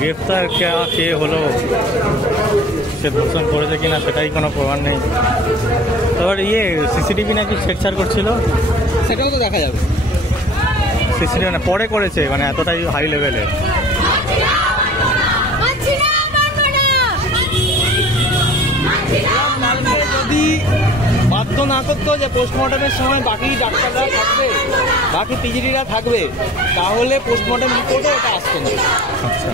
গ্রেফতার কে হলো, সে ধর্ষণ করেছে কিনা সেটাই কোনো প্রমাণ নেই। এবার সিসিটিভি নাকি ছেড়ছাড় করছিল, সেটাও তো দেখা যাবে। সিসিটিভি না পরে করেছে, মানে এতটাই হাই লেভেলে। যদি বাধ্য না করতো যে পোস্টমর্টমের সময় বাকি ডাক্তাররা থাকবে, বাকি পিজিডিরা থাকবে, তাহলে পোস্টমর্টম রিপোর্টে ওটা আসতো না। আচ্ছা।